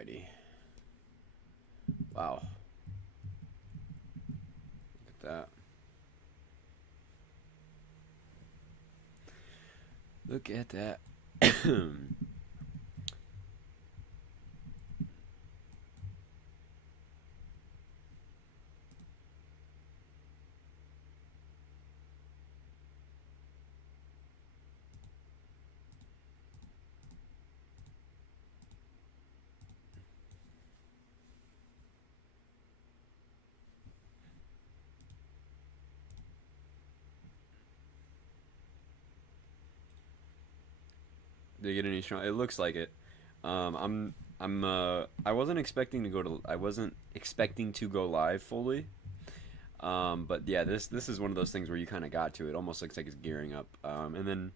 Alrighty. Wow. Look at that. Look at that. Did you get any strong? It looks like it. I wasn't expecting to go to. I wasn't expecting to go live fully. But yeah, this is one of those things where you kind of got to it. Almost looks like it's gearing up. And then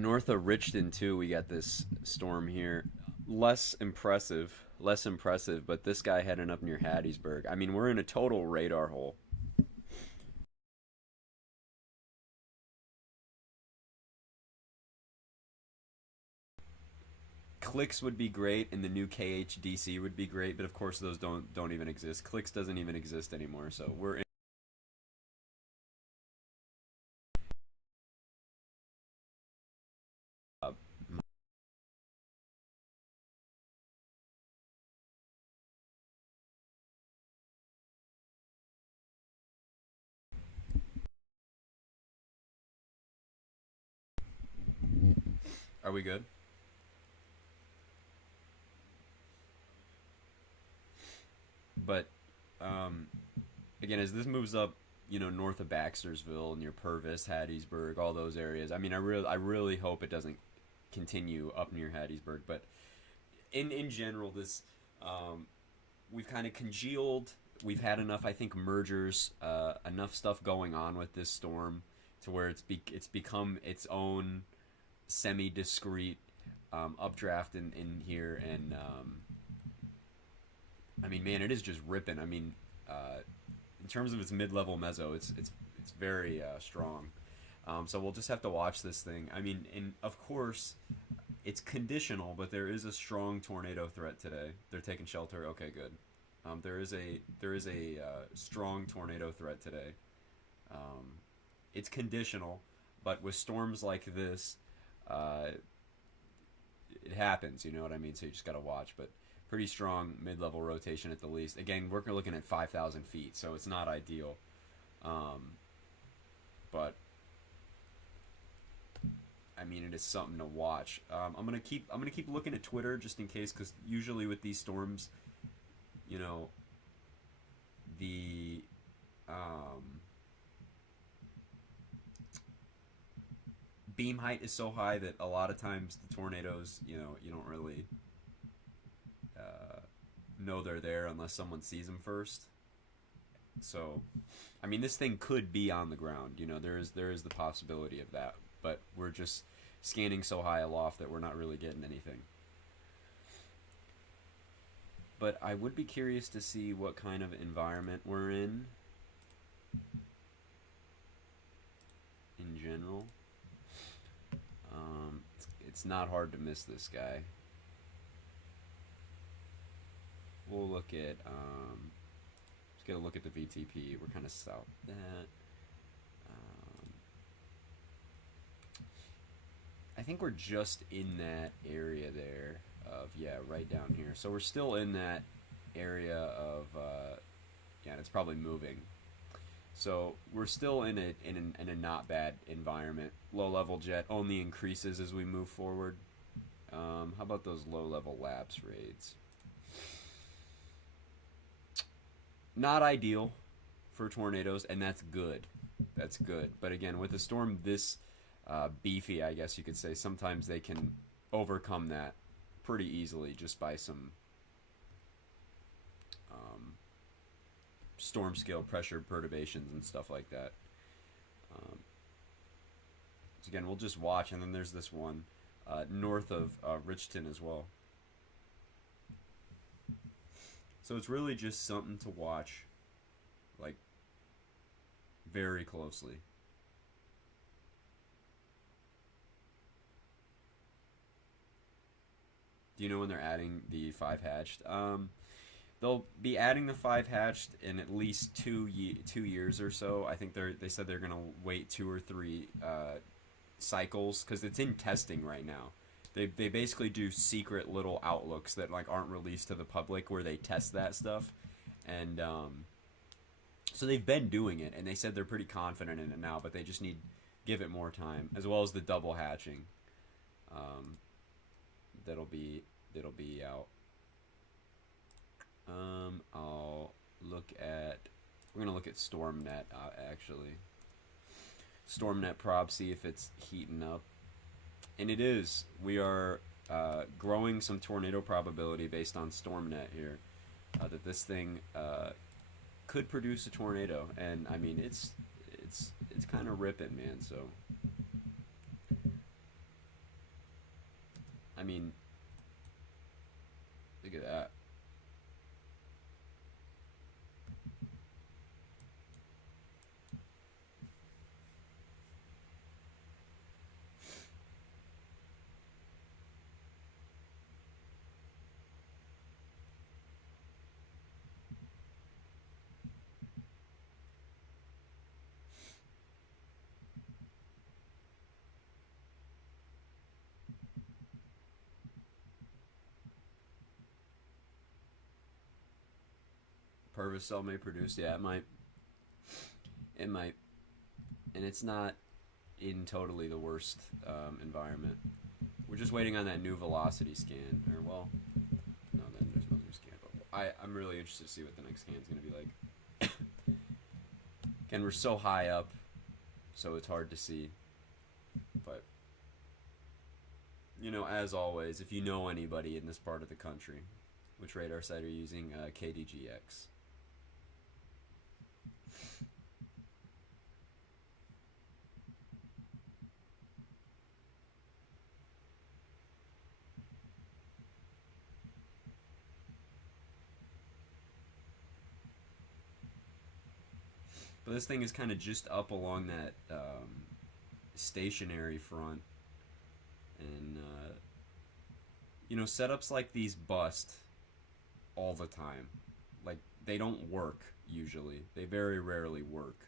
north of Richton too, we got this storm here. Less impressive. But this guy heading up near Hattiesburg. I mean, we're in a total radar hole. Clicks would be great, and the new KHDC would be great. But of course, those don't even exist. Clicks doesn't even exist anymore. So we're in. Uh, are we good? But um, again, as this moves up, north of Baxtersville, near Purvis, Hattiesburg, all those areas. I mean, I really hope it doesn't continue up near Hattiesburg. But in general, this um, we've kind of congealed. We've had enough, I think, mergers, enough stuff going on with this storm to where it's become its own semi-discrete updraft in here, and I mean, man, it is just ripping. I mean, in terms of its mid-level mezzo, it's very strong. So we'll just have to watch this thing. I mean, and of course, it's conditional, but there is a strong tornado threat today. They're taking shelter. Okay, good. There is a strong tornado threat today. Um, it's conditional, but with storms like this, uh, it happens. You know what I mean? So you just gotta watch. But pretty strong mid-level rotation at the least. Again, we're looking at 5,000 feet, so it's not ideal. Um, but I mean, it is something to watch. I'm gonna keep looking at Twitter just in case, because usually with these storms, you know, the um, beam height is so high that a lot of times the tornadoes, you don't really uh, know they're there unless someone sees them first. So, I mean, this thing could be on the ground. There is the possibility of that, but we're just scanning so high aloft that we're not really getting anything. But I would be curious to see what kind of environment we're in general. It's not hard to miss this guy. We'll look at let's get a look at the VTP. We're kind of south of that. Um, I think we're just in that area there of, yeah, right down here. So we're still in that area of yeah, and it's probably moving. So we're still in a not bad environment. Low level jet only increases as we move forward. How about those low level lapse rates? Not ideal for tornadoes, and that's good. That's good. But again, with a storm this beefy, I guess you could say, sometimes they can overcome that pretty easily just by some um, storm scale pressure perturbations and stuff like that. Um, so again, we'll just watch, and then there's this one north of Richton as well. So it's really just something to watch, like, very closely. Do Do you know when they're adding the five hatched? They'll be adding the five hatched in at least 2 years or so. I think they said they're gonna wait 2 or 3 cycles because it's in testing right now. They basically do secret little outlooks that like aren't released to the public where they test that stuff, and so they've been doing it, and they said they're pretty confident in it now, but they just need give it more time, as well as the double hatching. Um, that'll be out. I'll look at. We're gonna look at StormNet actually. StormNet prob, see if it's heating up, and it is. We are growing some tornado probability based on StormNet here. That this thing could produce a tornado, and I mean it's kind of ripping, man. So I mean, look at that. Purvis cell may produce. Yeah, it might. It might, and it's not in totally the worst environment. We're just waiting on that new velocity scan, or well, no, then there's no new scan. But I'm really interested to see what the next scan is going to be like. Again, we're so high up, so it's hard to see. But you know, as always, if you know anybody in this part of the country, which radar site are you using? KDGX. But this thing is kind of just up along that stationary front, and you know, setups like these bust all the time. Like, they don't work usually. They very rarely work.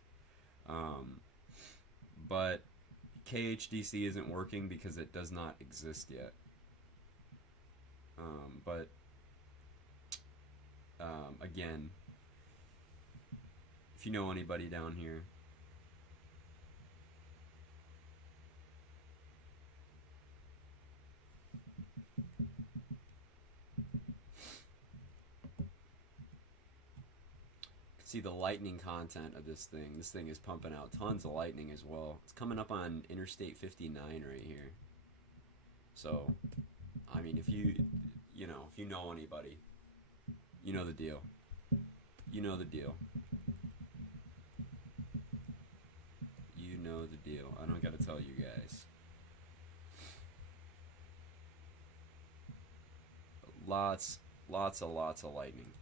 But KHDC isn't working because it does not exist yet. But again, if you know anybody down here, see the lightning content of this thing. This thing is pumping out tons of lightning as well. It's coming up on Interstate 59 right here. So, I mean, if you know anybody, you know the deal. You know the deal. You know the deal. I don't gotta tell you guys. Lots of lightning.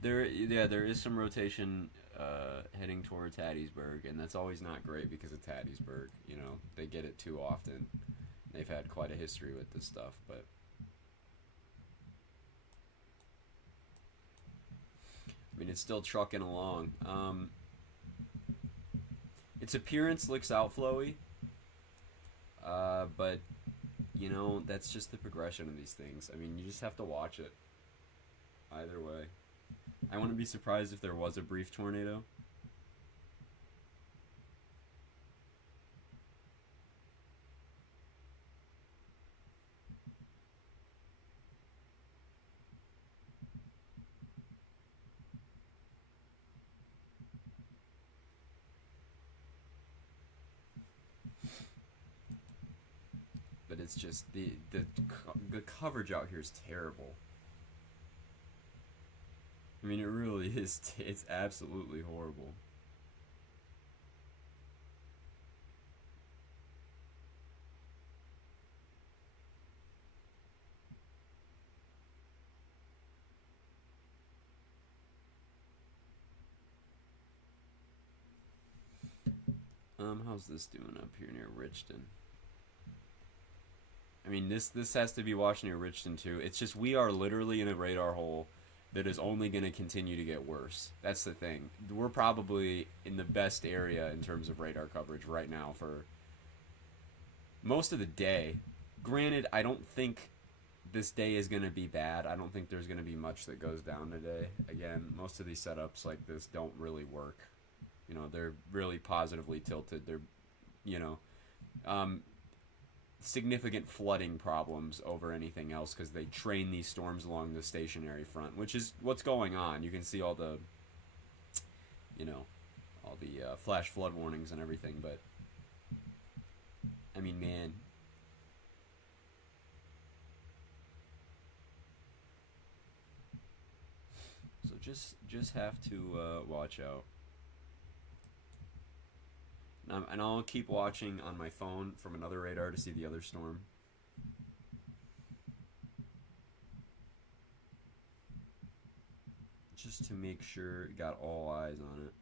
There is some rotation heading towards Hattiesburg, and that's always not great because it's Hattiesburg. You know, they get it too often. They've had quite a history with this stuff, but I mean, it's still trucking along. Its appearance looks outflowy, but you know, that's just the progression of these things. I mean, you just have to watch it. Either way. I wouldn't be surprised if there was a brief tornado. But it's just the coverage out here is terrible. I mean, it really is. It's absolutely horrible. How's this doing up here near Richton? I mean, this has to be watched near Richton too. It's just we are literally in a radar hole that is only going to continue to get worse. That's the thing. We're probably in the best area in terms of radar coverage right now for most of the day. Granted, I don't think this day is going to be bad. I don't think there's going to be much that goes down today. Again, most of these setups like this don't really work. You know, they're really positively tilted. They're, you know, um, significant flooding problems over anything else because they train these storms along the stationary front, which is what's going on. You can see all the, you know, all the flash flood warnings and everything. But I mean, man, so just have to watch out. And I'll keep watching on my phone from another radar to see the other storm. Just to make sure you got all eyes on it.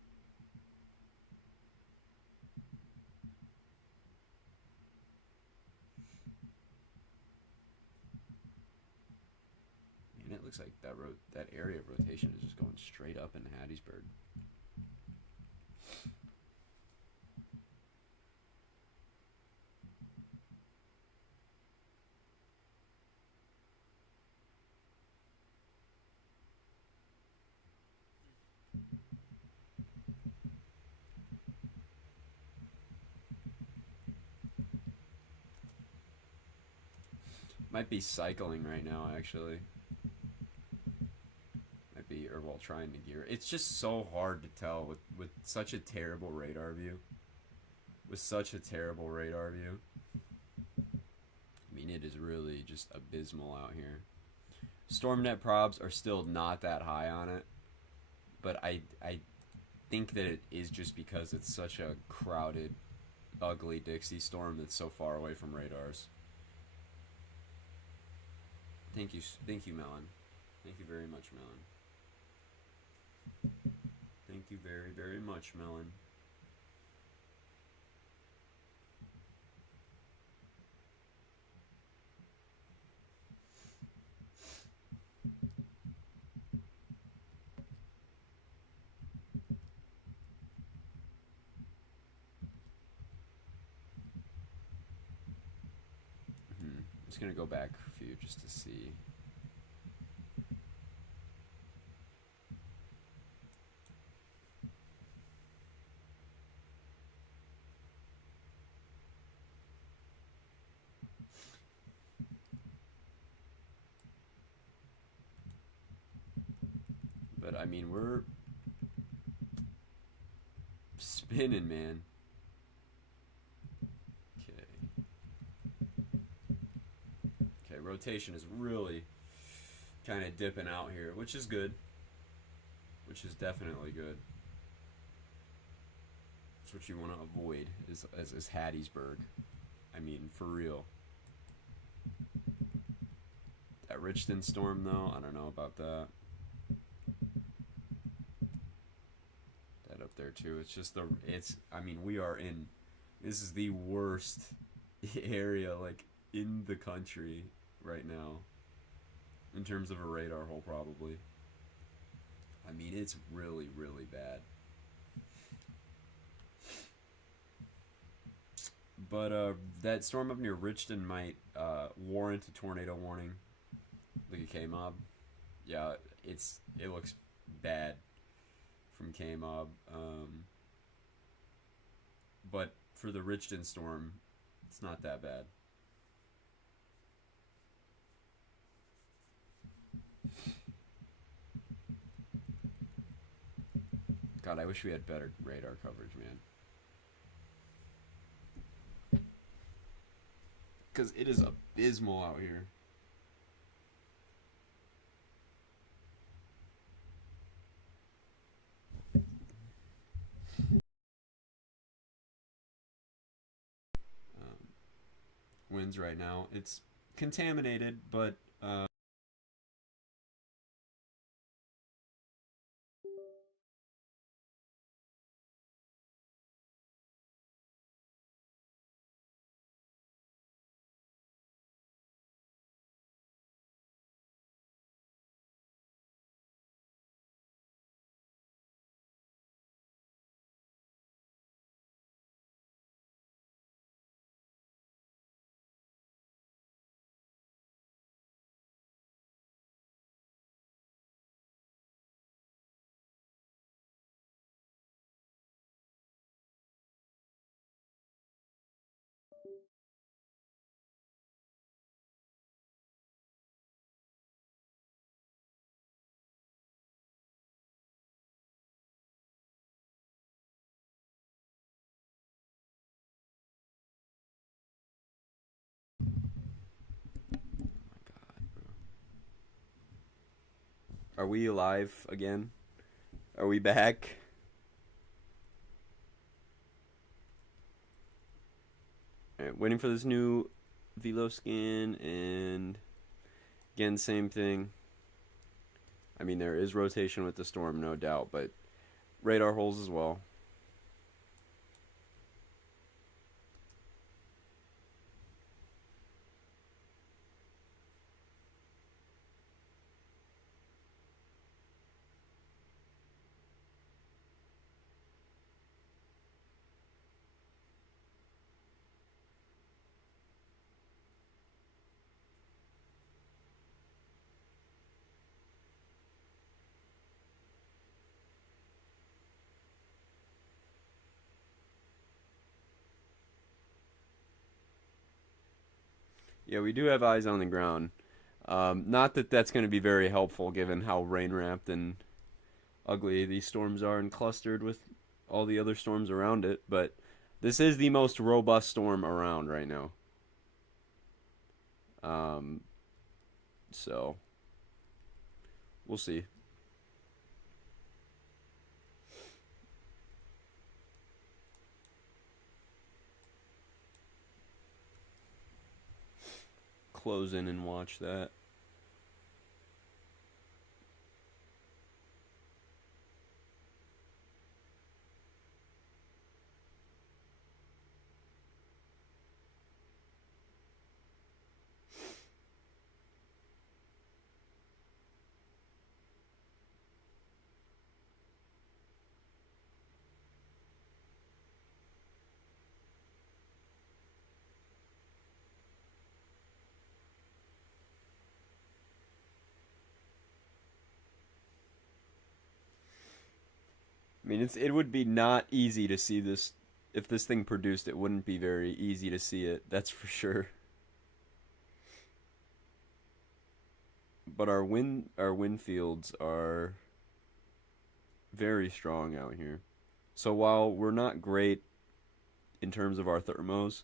And it looks like that area of rotation is just going straight up into Hattiesburg. Might be cycling right now, actually. Might be, or while trying to gear. It's just so hard to tell with such a terrible radar view. With such a terrible radar view. I mean, it is really just abysmal out here. StormNet probs are still not that high on it, but I think that it is just because it's such a crowded, ugly Dixie storm that's so far away from radars. Thank you, Melon. Thank you very much, Melon. Thank you very, very much, Melon. I'm just gonna go back a few just to see. But I mean, we're spinning, man. Okay. Okay, rotation is really kind of dipping out here, which is good. Which is definitely good. That's what you want to avoid is Hattiesburg. I mean, for real. That Richton storm, though, I don't know about that. That up there too. It's just I mean, we are in. This is the worst area like in the country right now, in terms of a radar hole, probably. I mean, it's really, really bad. But that storm up near Richton might warrant a tornado warning. Look at K-Mob. Yeah, it looks bad from K-Mob. But for the Richton storm, it's not that bad. God, I wish we had better radar coverage, man. Because it is abysmal out here. Winds right now. It's contaminated, but Are we alive again? Are we back? Alright, waiting for this new Velo scan, and again, same thing. I mean, there is rotation with the storm, no doubt, but radar holes as well. Yeah, we do have eyes on the ground. Not that that's going to be very helpful given how rain wrapped and ugly these storms are and clustered with all the other storms around it, but this is the most robust storm around right now. Um, so we'll see. Close in and watch that. I mean, it would be not easy to see this if this thing produced. It wouldn't be very easy to see it. That's for sure. But our wind fields are very strong out here. So while we're not great in terms of our thermos,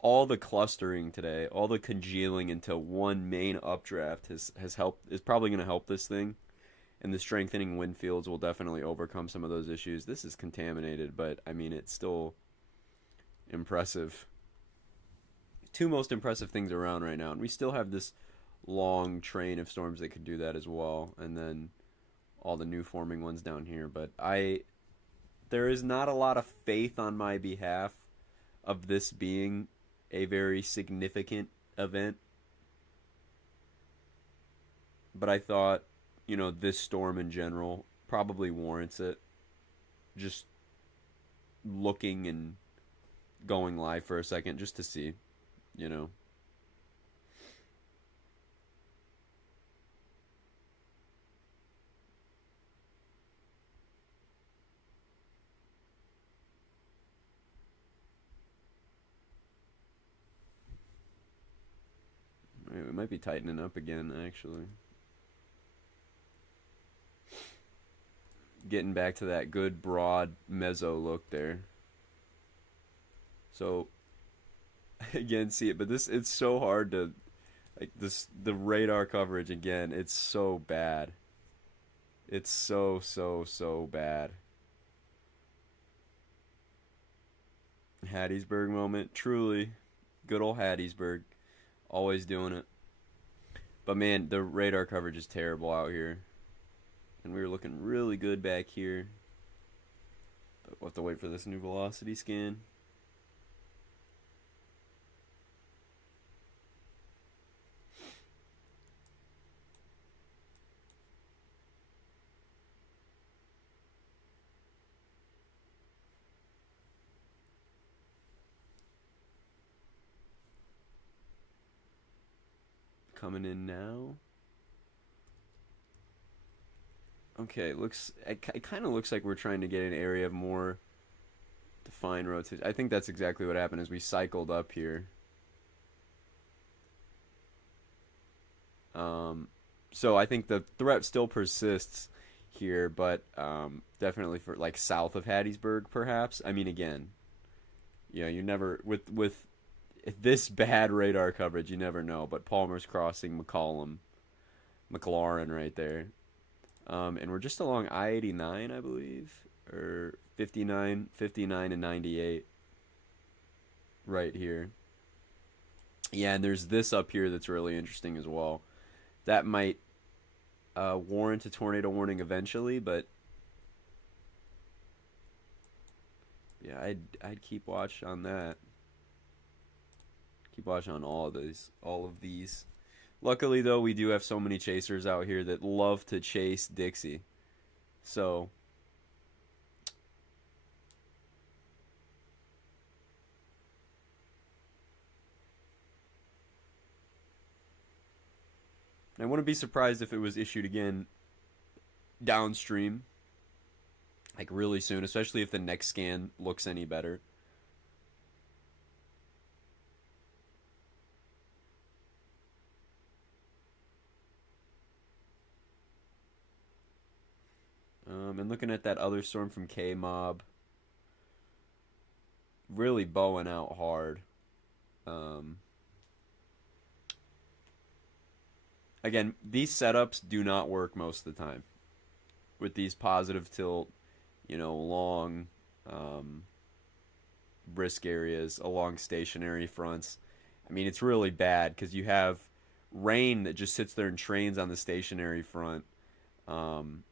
all the clustering today, all the congealing into one main updraft has helped, is probably going to help this thing. And the strengthening wind fields will definitely overcome some of those issues. This is contaminated, but I mean, it's still impressive. Two most impressive things around right now, and we still have this long train of storms that could do that as well, and then all the new forming ones down here. But there is not a lot of faith on my behalf of this being a very significant event. But I thought, this storm in general probably warrants it. Just looking and going live for a second just to see, you know. We might be tightening up again, actually. Getting back to that good broad mezzo look there. So again, see it, but it's so hard to the radar coverage again. It's so bad. It's so bad. Hattiesburg moment, truly good old Hattiesburg, always doing it. But man, the radar coverage is terrible out here, and we were looking really good back here. But we'll have to wait for this new velocity scan. Coming in now. Okay, it kind of looks like we're trying to get an area of more defined rotation. I think that's exactly what happened as we cycled up here. So I think the threat still persists here, but definitely for like south of Hattiesburg, perhaps. I mean, again, you never with this bad radar coverage, you never know. But Palmer's Crossing, McCollum, McLaurin, right there. And we're just along I-89, I believe, or 59, 59, and 98 right here. Yeah, and there's this up here that's really interesting as well. That might warrant a tornado warning eventually, but yeah, I'd keep watch on that. Keep watching on all of these. Luckily, though, we do have so many chasers out here that love to chase Dixie. So, I wouldn't be surprised if it was issued again downstream, like really soon, especially if the next scan looks any better. And looking at that other storm from K Mob, really bowing out hard. Um, Again, these setups do not work most of the time with these positive tilt, long um, risk areas along stationary fronts. I mean, it's really bad because you have rain that just sits there and trains on the stationary front, um,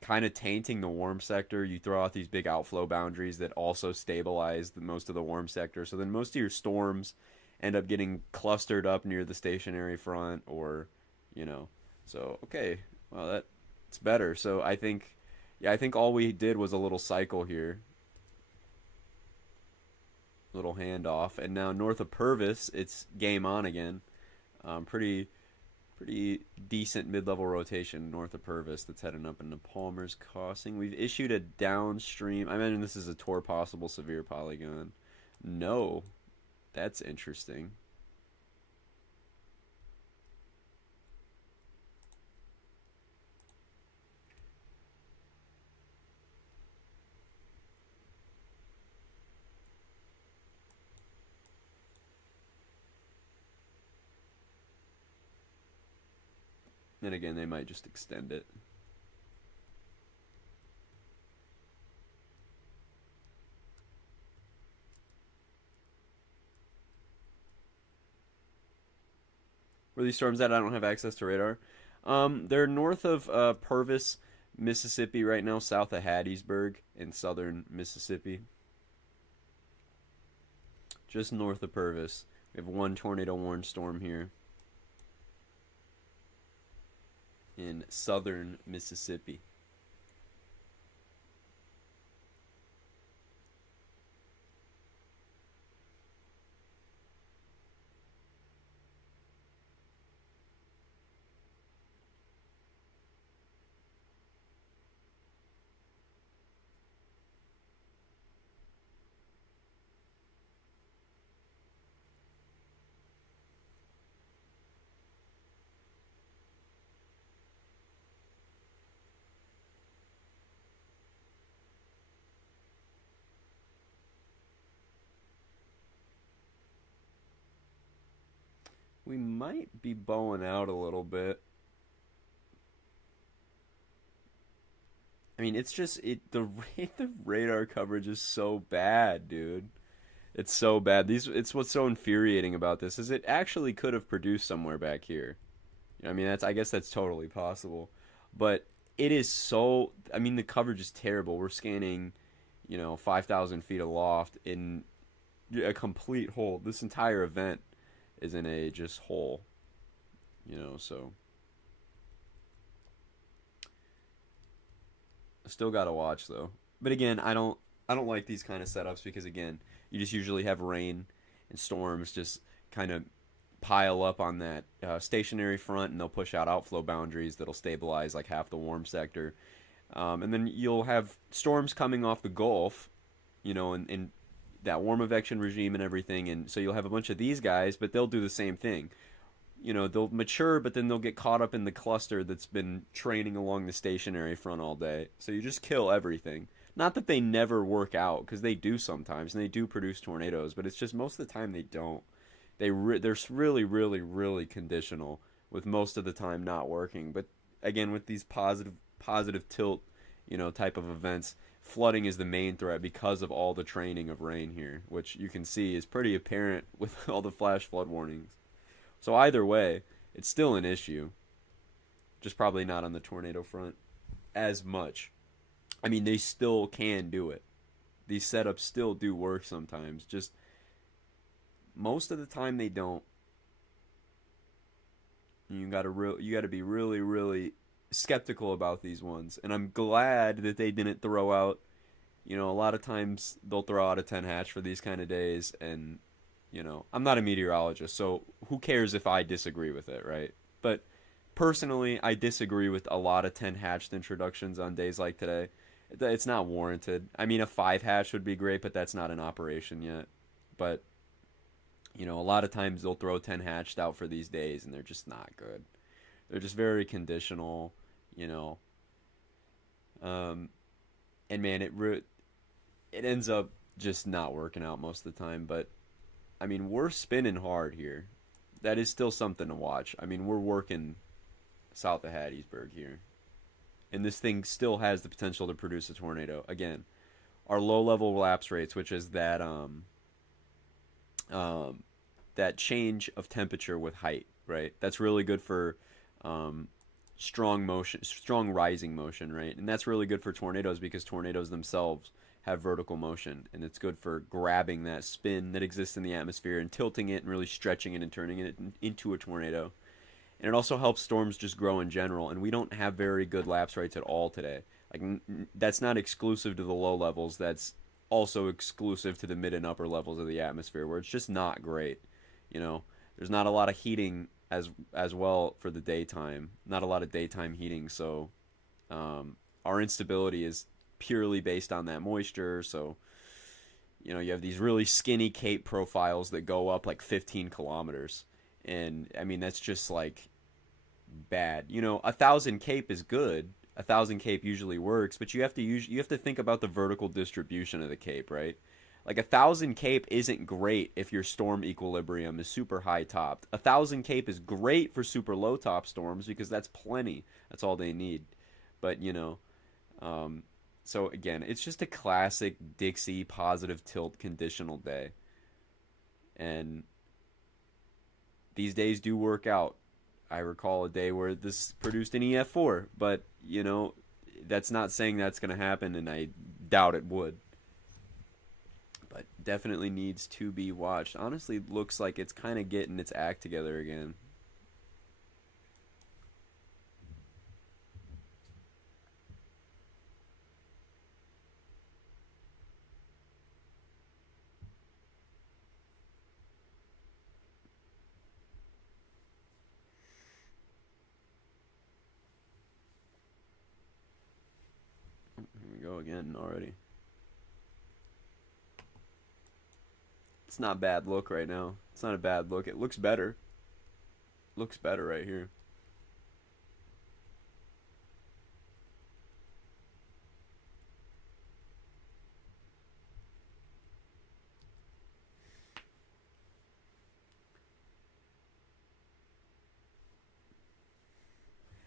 kind of tainting the warm sector. You throw out these big outflow boundaries that also stabilize most of the warm sector. So then most of your storms end up getting clustered up near the stationary front or, you know. So, okay, well, that's better. So I think, yeah, I think all we did was a little cycle here, little handoff, and now north of Purvis, it's game on again. Pretty decent mid-level rotation north of Purvis that's heading up into Palmer's Crossing. We've issued a downstream. I imagine this is a Tor possible severe polygon. No, that's interesting. And again, they might just extend it. Where these storms at? I don't have access to radar. They're north of Purvis, Mississippi right now, south of Hattiesburg in southern Mississippi. Just north of Purvis. We have one tornado warned storm here in southern Mississippi. We might be bowing out a little bit. I mean, it's just the radar coverage is so bad, dude. It's so bad. It's what's so infuriating about this is it actually could have produced somewhere back here. I mean, I guess that's totally possible, but it is so. I mean, the coverage is terrible. We're scanning, 5,000 feet aloft in a complete hole. This entire event is in a just hole, So still got to watch though. But again, I don't like these kind of setups because again, you just usually have rain and storms just kind of pile up on that stationary front, and they'll push out outflow boundaries that'll stabilize like half the warm sector. And then you'll have storms coming off the Gulf, and that warm advection regime and everything. And so you'll have a bunch of these guys, but they'll do the same thing. They'll mature, but then they'll get caught up in the cluster that's been training along the stationary front all day. So you just kill everything. Not that they never work out, because they do sometimes, and they do produce tornadoes, but it's just most of the time they don't. They're really, really, really conditional, with most of the time not working. But again, with these positive positive tilt, type of events, flooding is the main threat because of all the training of rain here, which you can see is pretty apparent with all the flash flood warnings. So either way, it's still an issue, just probably not on the tornado front as much. I mean, they still can do it. These setups still do work sometimes. Just most of the time they don't. You got to be really really skeptical about these ones. And I'm glad that they didn't throw out, a lot of times they'll throw out a 10 hatch for these kind of days, and I'm not a meteorologist, so who cares if I disagree with it, right? But personally, I disagree with a lot of 10 hatched introductions on days like today. It's not warranted. I mean, a 5 hatch would be great, but that's not in operation yet. But a lot of times they'll throw 10 hatched out for these days, and they're just not good. They're just very conditional, you know. And man, it ends up just not working out most of the time. But I mean, we're spinning hard here. That is still something to watch. I mean, we're working south of Hattiesburg here, and this thing still has the potential to produce a tornado. Again, our low level lapse rates, which is um, that change of temperature with height, right? That's really good for um, strong motion, strong rising motion, right? And that's really good for tornadoes because tornadoes themselves have vertical motion, and it's good for grabbing that spin that exists in the atmosphere and tilting it and really stretching it and turning it into a tornado. And it also helps storms just grow in general. And we don't have very good lapse rates at all today. Like that's not exclusive to the low levels. That's also exclusive to the mid and upper levels of the atmosphere, where it's just not great. There's not a lot of heating as well for the daytime. Not a lot of daytime heating, so our instability is purely based on that moisture. So you have these really skinny cape profiles that go up like 15 kilometers. And I mean, that's just like bad. 1,000 cape is good. 1,000 cape usually works, but you have to think about the vertical distribution of the cape, right? Like 1,000 cape isn't great if your storm equilibrium is super high topped. 1,000 cape is great for super low top storms because that's plenty. That's all they need. But um, so again, it's just a classic Dixie positive tilt conditional day, and these days do work out. I recall a day where this produced an EF4, but that's not saying that's going to happen, and I doubt it would. But definitely needs to be watched. Honestly, looks like it's kind of getting its act together again. Here we go again already. It's not a bad look right now. It's not a bad look. It looks better. Looks better right here.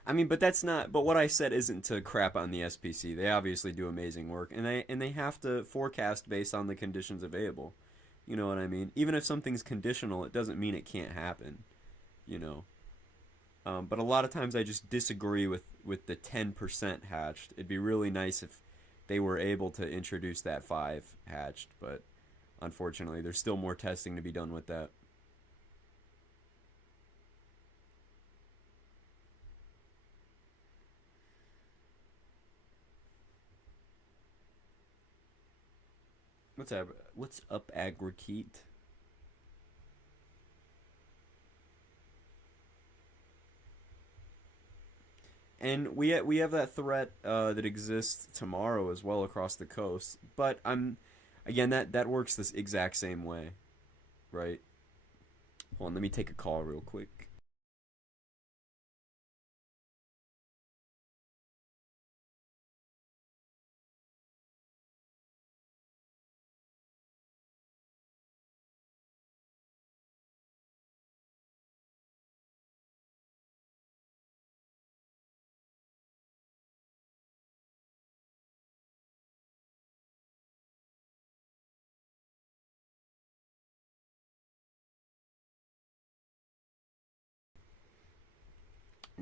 I mean, but that's not. But what I said isn't to crap on the SPC. They obviously do amazing work, and they have to forecast based on the conditions available. You know what I mean? Even if something's conditional, it doesn't mean it can't happen. You know. But a lot of times I just disagree with the 10% hatched. It'd be really nice if they were able to introduce that 5 hatched, but unfortunately, there's still more testing to be done with that. What's up, Agrikeet? And we have that threat that exists tomorrow as well across the coast. But I'm again that works this exact same way, right? Hold on, let me take a call real quick.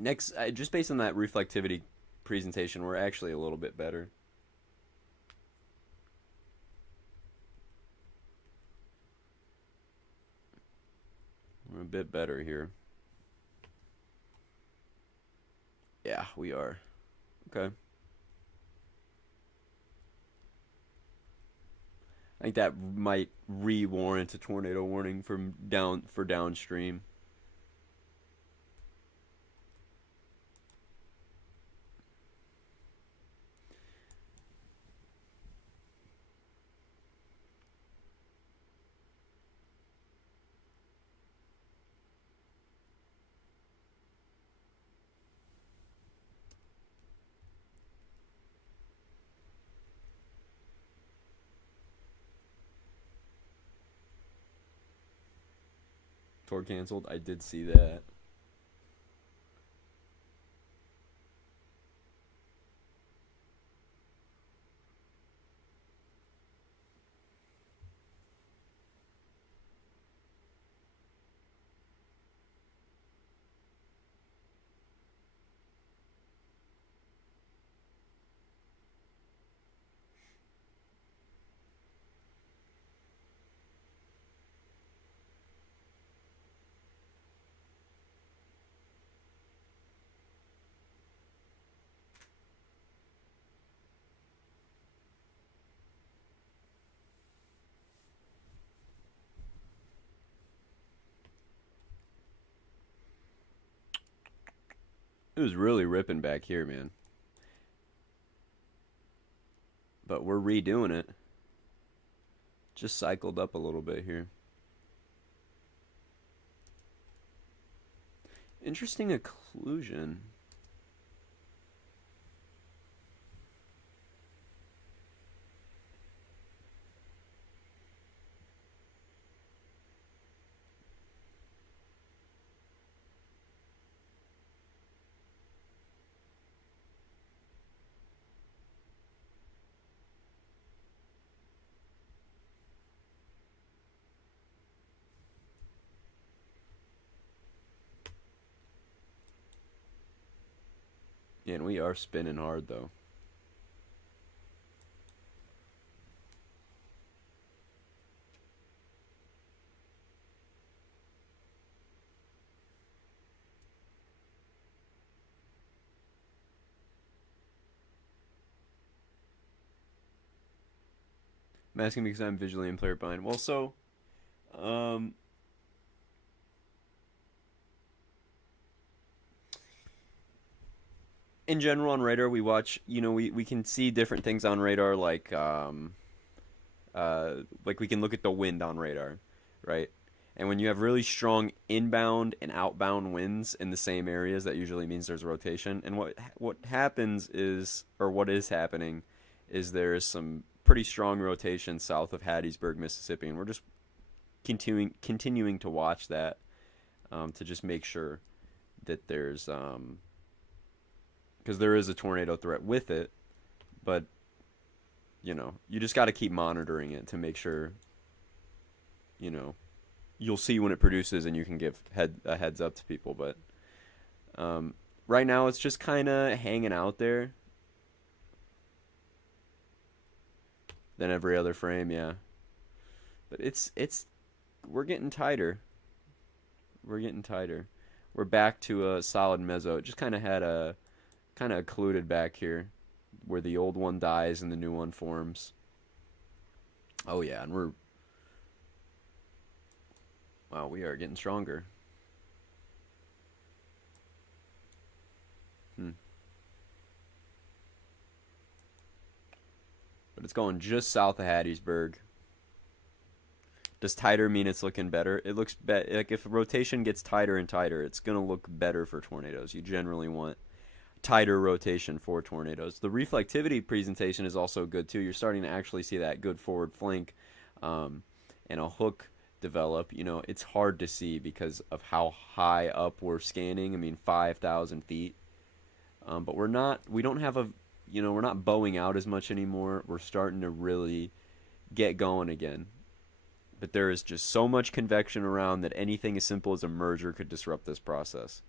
Next, just based on that reflectivity presentation, we're actually a little bit better. We're a bit better here. Yeah, we are. Okay. I think that might re-warrant a tornado warning from downstream. Tour canceled. I did see that. It was really ripping back here, man. But we're redoing it. Just cycled up a little bit here. Interesting occlusion. Yeah, and we are spinning hard though. I'm asking because I'm visually impaired blind. Well, so, um, in general on radar, we watch. We can see different things on radar, like we can look at the wind on radar, right? And when you have really strong inbound and outbound winds in the same areas, that usually means there's rotation. And what happens is, or what is happening, is there is some pretty strong rotation south of Hattiesburg, Mississippi, and we're just continuing to watch that to just make sure that there's because there is a tornado threat with it, but you just got to keep monitoring it to make sure you know you'll see when it produces and you can give a heads up to people. But right now it's just kind of hanging out there. Then every other frame, yeah. But it's we're getting tighter. We're getting tighter. We're back to a solid mezzo. It just kind of had a kind of occluded back here, where the old one dies and the new one forms. Oh yeah, and we are getting stronger. But it's going just south of Hattiesburg. Does tighter mean it's looking better? It looks like if rotation gets tighter and tighter, it's gonna look better for tornadoes. You generally want tighter rotation for tornadoes. The reflectivity presentation is also good too. You're starting to actually see that good forward flank and a hook develop. It's hard to see because of how high up we're scanning. I mean, 5,000 feet. But we don't have we're not bowing out as much anymore. We're starting to really get going again. But there is just so much convection around that anything as simple as a merger could disrupt this process.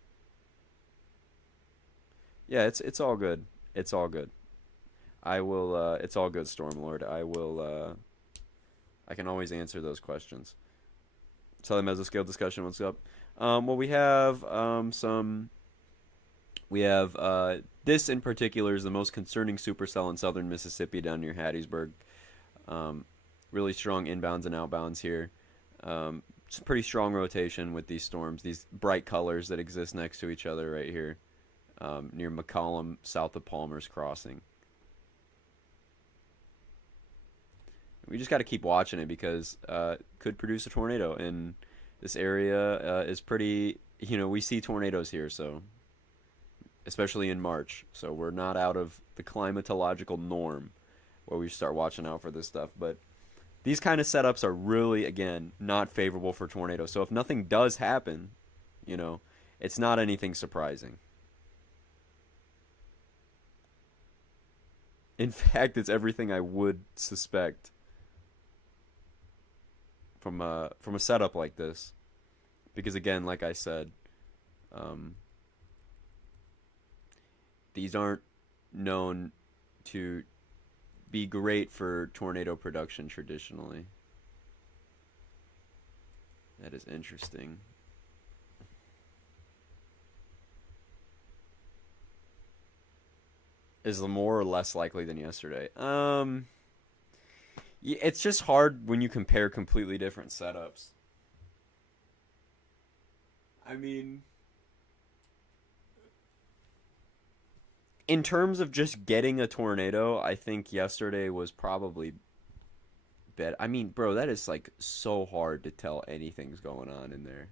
Yeah, it's all good. It's all good. I will. It's all good, Stormlord. I will. I can always answer those questions. Southern Mesoscale discussion. What's up? Well, we have some. We have this in particular is the most concerning supercell in southern Mississippi down near Hattiesburg. Um, really strong inbounds and outbounds here. It's a pretty strong rotation with these storms, these bright colors that exist next to each other right here near McCollum, south of Palmer's Crossing. We just got to keep watching it because it could produce a tornado, and this area is pretty. You know, we see tornadoes here, so especially in March, so we're not out of the climatological norm where we start watching out for this stuff. But these kind of setups are really, again, not favorable for tornadoes. So if nothing does happen, you know, it's not anything surprising. In fact, it's everything I would suspect from a setup like this, because again, like I said, um, these aren't known to be great for tornado production traditionally. That is interesting. Is the more or less likely than yesterday? Yeah, it's just hard when you compare completely different setups. I mean, in terms of just getting a tornado, I think yesterday was probably better. I mean, bro, that is like so hard to tell anything's going on in there.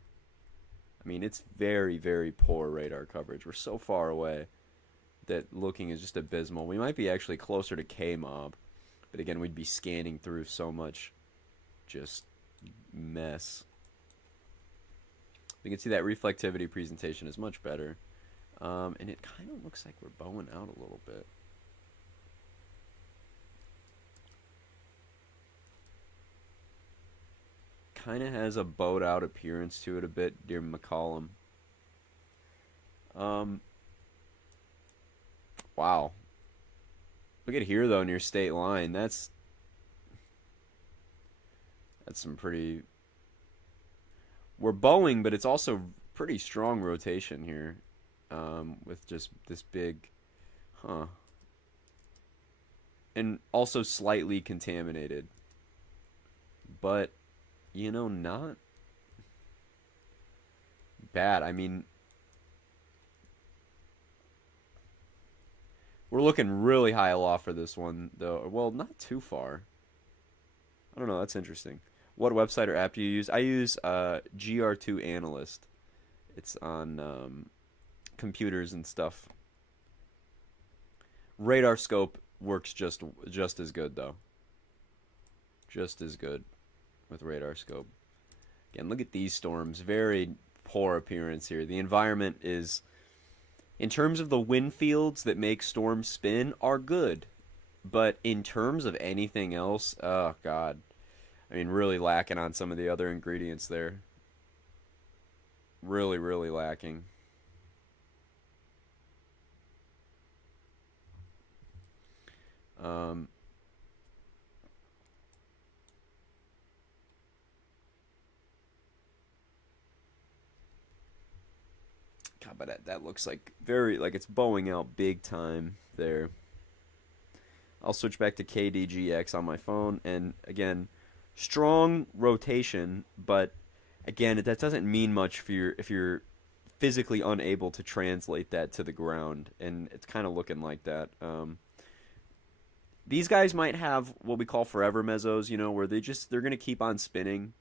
I mean, it's very, very poor radar coverage. We're so far away that looking is just abysmal. We might be actually closer to K Mob, but again, we'd be scanning through so much just mess. You can see that reflectivity presentation is much better. And it kind of looks like we're bowing out a little bit. Kind of has a bowed out appearance to it a bit near McCollum. Um, wow. Look at here though near state line. That's some pretty. We're bowing, but it's also pretty strong rotation here. With just this big, huh? And also slightly contaminated, but you know, not bad. I mean, we're looking really high aloft for this one, though. Well, not too far. I don't know. That's interesting. What website or app do you use? I use GR2 Analyst. It's on computers and stuff. Radar scope works just as good though. Just as good with radar scope. Again, look at these storms. Very poor appearance here. The environment is, in terms of the wind fields that make storms spin, are good. But in terms of anything else, oh god. I mean, really lacking on some of the other ingredients there. Really, really lacking. Um, God, but that looks like very like it's bowing out big time there. I'll switch back to KDGX on my phone, and again, strong rotation, but again, that doesn't mean much if you're physically unable to translate that to the ground, and it's kind of looking like that. These guys might have what we call forever mesos, you know, where they're gonna keep on spinning,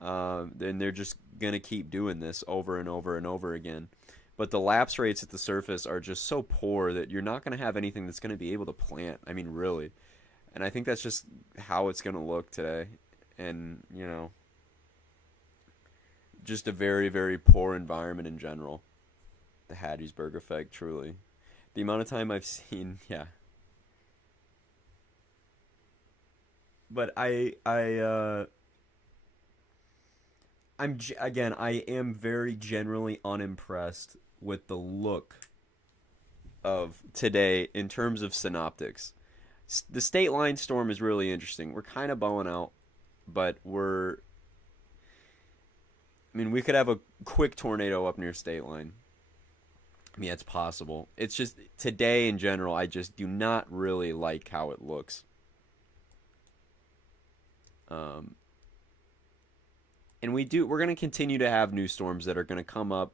then they're just gonna keep doing this over and over and over again. But the lapse rates at the surface are just so poor that you're not gonna have anything that's gonna be able to plant. I mean, really. And I think that's just how it's gonna look today. And you know, just a very, very poor environment in general. The Hattiesburg effect, truly. The amount of time I've seen, yeah. But again, I am very generally unimpressed with the look of today in terms of synoptics. The state line storm is really interesting. We're kind of bowing out, but I mean, we could have a quick tornado up near state line. I mean, it's possible. It's just today in general, I just do not really like how it looks. Um, and we're going to continue to have new storms that are going to come up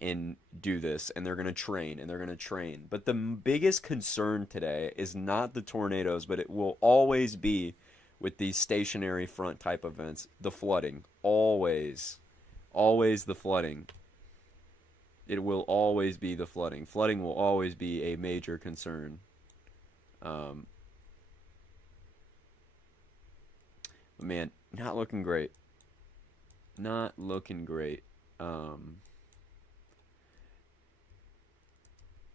and do this, and they're going to train and they're going to train. But the biggest concern today is not the tornadoes, but it will always be with these stationary front type events, the flooding. Always the flooding. It will always be the flooding. Flooding will always be a major concern. Um, but man, not looking great. Not looking great.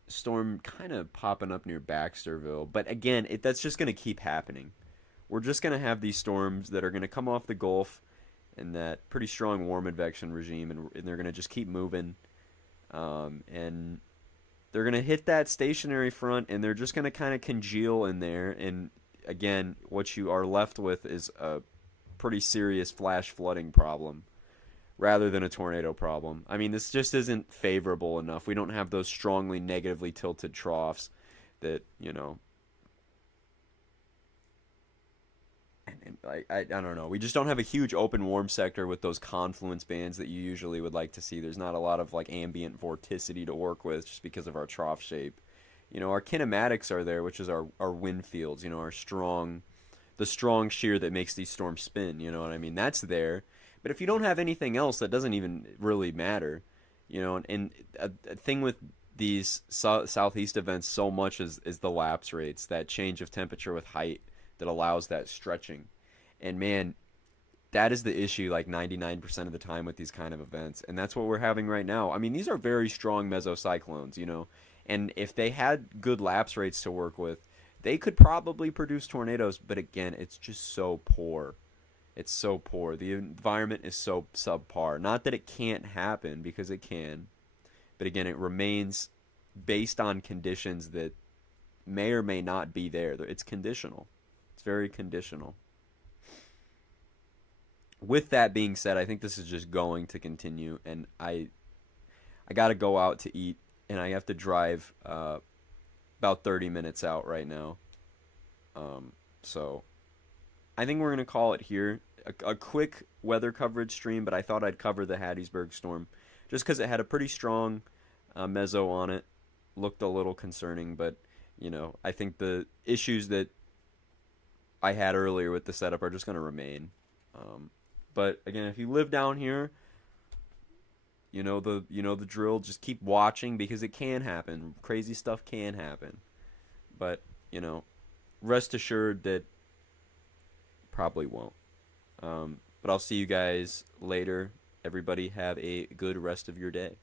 Storm kind of popping up near Baxterville, but again, that's just going to keep happening. We're just going to have these storms that are going to come off the Gulf and that pretty strong warm advection regime, and they're going to just keep moving. And they're going to hit that stationary front, and they're just going to kind of congeal in there. And again, what you are left with is a pretty serious flash flooding problem rather than a tornado problem. I mean, this just isn't favorable enough. We don't have those strongly negatively tilted troughs that, like I don't know. We just don't have a huge open warm sector with those confluence bands that you usually would like to see. There's not a lot of like ambient vorticity to work with just because of our trough shape. Our kinematics are there, which is our wind fields, the strong shear that makes these storms spin, you know what I mean? That's there. But if you don't have anything else, that doesn't even really matter, and a thing with these southeast events so much is the lapse rates, that change of temperature with height that allows that stretching. And man, that is the issue like 99% of the time with these kind of events. And that's what we're having right now. I mean, these are very strong mesocyclones, and if they had good lapse rates to work with, they could probably produce tornadoes. But again, it's just so poor. It's so poor. The environment is so subpar. Not that it can't happen, because it can. But again, it remains based on conditions that may or may not be there. It's conditional. It's very conditional. With that being said, I think this is just going to continue, and I got to go out to eat, and I have to drive about 30 minutes out right now. So I think we're going to call it here. A quick weather coverage stream, but I thought I'd cover the Hattiesburg storm just because it had a pretty strong meso on it. Looked a little concerning, but I think the issues that I had earlier with the setup are just going to remain. But again, if you live down here, the drill. Just keep watching, because it can happen. Crazy stuff can happen. But rest assured that probably won't. But I'll see you guys later. Everybody have a good rest of your day.